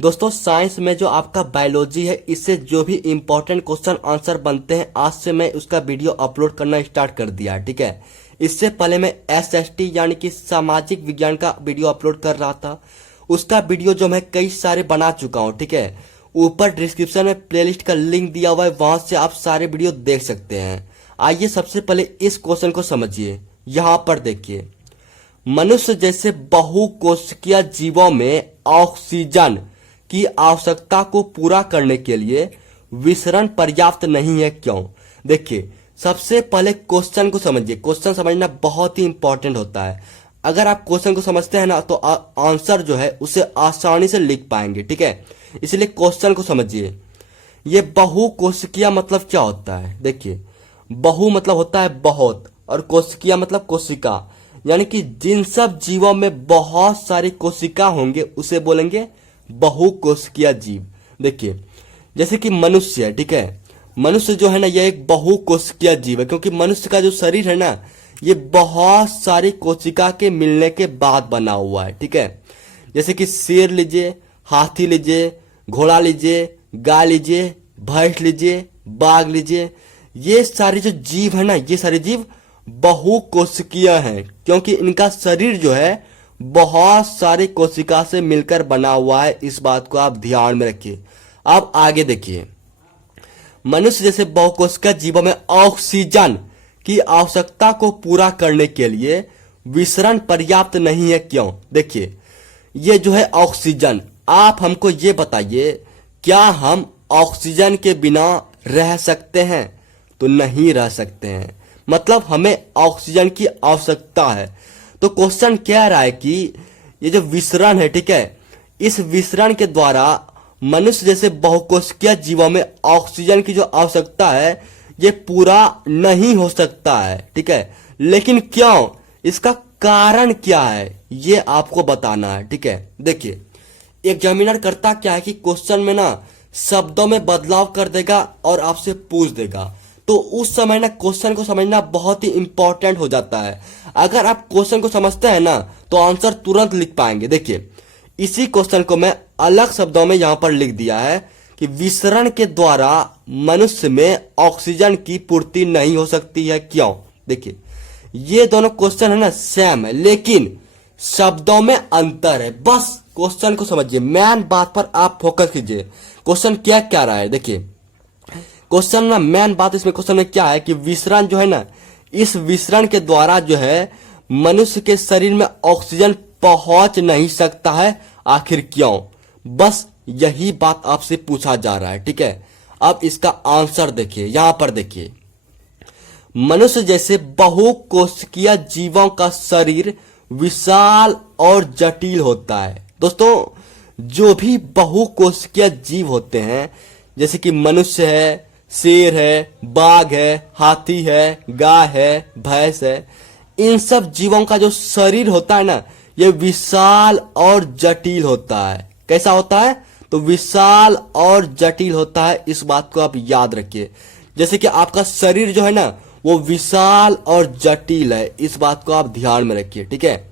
दोस्तों साइंस में जो आपका बायोलॉजी है, इससे जो भी इंपॉर्टेंट क्वेश्चन आंसर बनते हैं, आज से मैं उसका वीडियो अपलोड करना स्टार्ट कर दिया है। ठीक है, इससे पहले मैं एसएसटी यानी कि सामाजिक विज्ञान का वीडियो अपलोड कर रहा था। उसका वीडियो जो मैं कई सारे बना चुका हूँ। ठीक है, ऊपर डिस्क्रिप्शन में प्लेलिस्ट का लिंक दिया हुआ है, वहां से आप सारे वीडियो देख सकते हैं। आइए सबसे पहले इस क्वेश्चन को समझिए। यहाँ पर देखिए, मनुष्य जैसे बहुकोशिकीय जीवों में ऑक्सीजन की आवश्यकता को पूरा करने के लिए विसरण पर्याप्त नहीं है, क्यों? देखिए, सबसे पहले क्वेश्चन को समझिए। क्वेश्चन समझना बहुत ही इंपॉर्टेंट होता है। अगर आप क्वेश्चन को समझते हैं ना, तो आंसर जो है उसे आसानी से लिख पाएंगे। ठीक है, इसलिए क्वेश्चन को समझिए। ये बहुकोशिकीय मतलब क्या होता है? देखिए, बहु मतलब होता है बहुत, और कोशिकीय मतलब कोशिका, यानी कि जिन सब जीवों में बहुत सारी कोशिका होंगे उसे बोलेंगे बहुकोशिकीय जीव। देखिए, जैसे कि मनुष्य है। ठीक है, मनुष्य जो है ना, यह एक बहुकोशिकीय जीव है, क्योंकि मनुष्य का जो शरीर है ना, ये बहुत सारी कोशिका के मिलने के बाद बना हुआ है। ठीक है, जैसे कि शेर लीजिए, हाथी लीजिए, घोड़ा लीजिए, गाय लीजिए, भैंस लीजिए, बाघ लीजिए, ये सारे जो जीव है ना, ये सारे जीव बहुकोशिकीय हैं, क्योंकि इनका शरीर जो है बहुत सारी कोशिका से मिलकर बना हुआ है। इस बात को आप ध्यान में रखिए। अब आगे देखिए, मनुष्य जैसे बहुकोशिकीय जीवों में ऑक्सीजन की आवश्यकता को पूरा करने के लिए विसरण पर्याप्त नहीं है, क्यों? देखिए, ये जो है ऑक्सीजन, आप हमको ये बताइए, क्या हम ऑक्सीजन के बिना रह सकते हैं? तो नहीं रह सकते हैं। मतलब हमें ऑक्सीजन की आवश्यकता है। तो क्वेश्चन कह रहा है कि ये जो विसरण है, ठीक है, इस विसरण के द्वारा मनुष्य जैसे बहुकोशिकीय जीवों में ऑक्सीजन की जो आवश्यकता है, ये पूरा नहीं हो सकता है। ठीक है, लेकिन क्यों? इसका कारण क्या है, ये आपको बताना है। ठीक है, देखिए, एग्जामिनर करता क्या है कि क्वेश्चन में ना शब्दों में बदलाव कर देगा और आपसे पूछ देगा, तो उस समय ना क्वेश्चन को समझना बहुत ही इंपॉर्टेंट हो जाता है। अगर आप क्वेश्चन को समझते हैं ना, तो आंसर तुरंत लिख पाएंगे। देखिए, इसी क्वेश्चन को मैं अलग शब्दों में यहां पर लिख दिया है कि विसरण के द्वारा मनुष्य में ऑक्सीजन की पूर्ति नहीं हो सकती है, क्यों? देखिए, ये दोनों क्वेश्चन है ना सेम है, लेकिन शब्दों में अंतर है। बस क्वेश्चन को समझिए, मेन बात पर आप फोकस कीजिए। क्वेश्चन क्या क्या रहा है? देखिए, क्वेश्चन ना मेन बात इसमें क्वेश्चन में क्या है कि विसरण जो है ना, इस विसरण के द्वारा जो है मनुष्य के शरीर में ऑक्सीजन पहुंच नहीं सकता है। आखिर क्यों? बस यही बात आपसे पूछा जा रहा है। ठीक है, अब इसका आंसर देखिए। यहां पर देखिए, मनुष्य जैसे बहुकोशिकीय जीवों का शरीर विशाल और जटिल होता है। दोस्तों, जो भी बहुकोशिकीय जीव होते हैं, जैसे कि मनुष्य है, शेर है, बाघ है, हाथी है, गाय है, भैंस है, इन सब जीवों का जो शरीर होता है ना, ये विशाल और जटिल होता है। कैसा होता है? तो विशाल और जटिल होता है। इस बात को आप याद रखिए। जैसे कि आपका शरीर जो है ना, वो विशाल और जटिल है। इस बात को आप ध्यान में रखिए। ठीक है,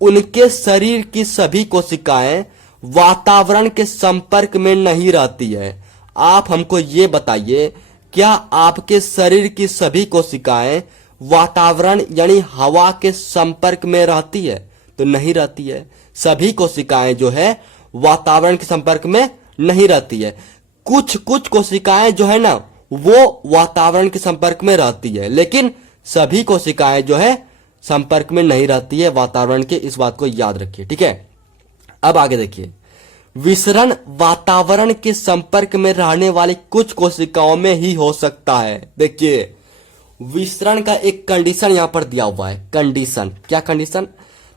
उनके शरीर की सभी कोशिकाएं वातावरण के संपर्क में नहीं रहती है। आप हमको ये बताइए, क्या आपके शरीर की सभी कोशिकाएं वातावरण यानी हवा के संपर्क में रहती है? तो नहीं रहती है। सभी कोशिकाएं जो है वातावरण के संपर्क में नहीं रहती है। कुछ कुछ कोशिकाएं जो है ना, वो वातावरण के संपर्क में रहती है, लेकिन सभी कोशिकाएं जो है संपर्क में नहीं रहती है वातावरण के। इस बात को याद रखिए। ठीक है, अब आगे देखिए, विसरण वातावरण के संपर्क में रहने वाली कुछ कोशिकाओं में ही हो सकता है। देखिए, विसरण का एक कंडीशन यहां पर दिया हुआ है। कंडीशन, क्या कंडीशन?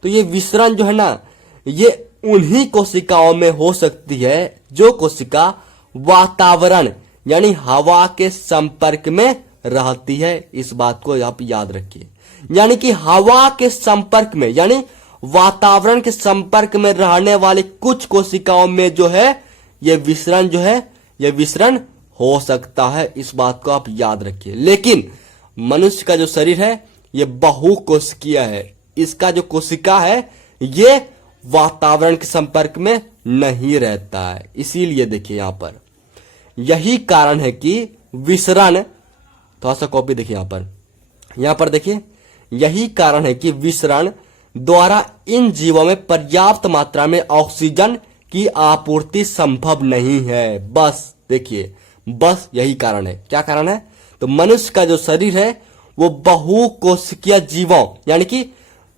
तो ये विसरण जो है ना, ये उन्हीं कोशिकाओं में हो सकती है जो कोशिका वातावरण यानी हवा के संपर्क में रहती है। इस बात को आप याद रखिए। यानी कि हवा के संपर्क में, यानी वातावरण के संपर्क में रहने वाली कुछ कोशिकाओं में जो है ये विसरण जो है, ये विसरण हो सकता है। इस बात को आप याद रखिए। लेकिन मनुष्य का जो शरीर है, ये बहुकोशिकीय है। इसका जो कोशिका है, ये वातावरण के संपर्क में नहीं रहता है। इसीलिए देखिए यहां पर यही कारण है कि विसरण, थोड़ा सा कॉपी देखिए यहां पर देखिए यही कारण है कि विसरण द्वारा इन जीवों में पर्याप्त मात्रा में ऑक्सीजन की आपूर्ति संभव नहीं है। बस देखिए, बस यही कारण है। क्या कारण है? तो मनुष्य का जो शरीर है वो बहुकोशिकीय जीवों, यानी कि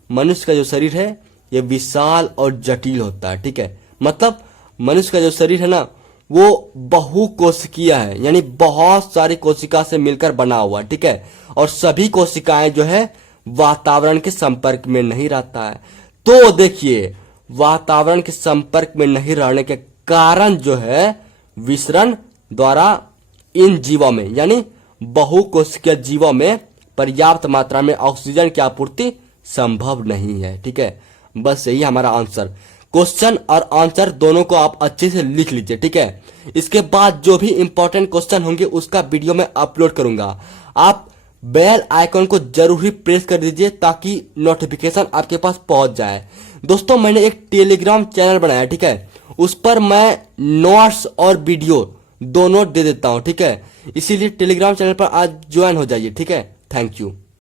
मनुष्य का जो शरीर है ये विशाल और जटिल होता है। ठीक है, मतलब मनुष्य का जो शरीर है ना वो बहुकोशिकीय है, यानी बहुत सारी कोशिका से मिलकर बना हुआ। ठीक है, और सभी कोशिकाएं जो है वातावरण के संपर्क में नहीं रहता है। तो देखिए, वातावरण के संपर्क में नहीं रहने के कारण जो है विसरण द्वारा इन जीवों में, यानी बहुकोशिकीय जीवों में पर्याप्त मात्रा में ऑक्सीजन की आपूर्ति संभव नहीं है। ठीक है, बस यही हमारा आंसर। क्वेश्चन और आंसर दोनों को आप अच्छे से लिख लीजिए। ठीक है, इसके बाद जो भी इंपॉर्टेंट क्वेश्चन होंगे उसका वीडियो मैं अपलोड करूंगा। आप बेल आइकन को जरूर ही प्रेस कर दीजिए ताकि नोटिफिकेशन आपके पास पहुंच जाए। दोस्तों, मैंने एक टेलीग्राम चैनल बनाया, ठीक है, उस पर मैं नोट्स और वीडियो दोनों दे देता हूं। ठीक है, इसीलिए टेलीग्राम चैनल पर आज ज्वाइन हो जाइए। ठीक है, थैंक यू।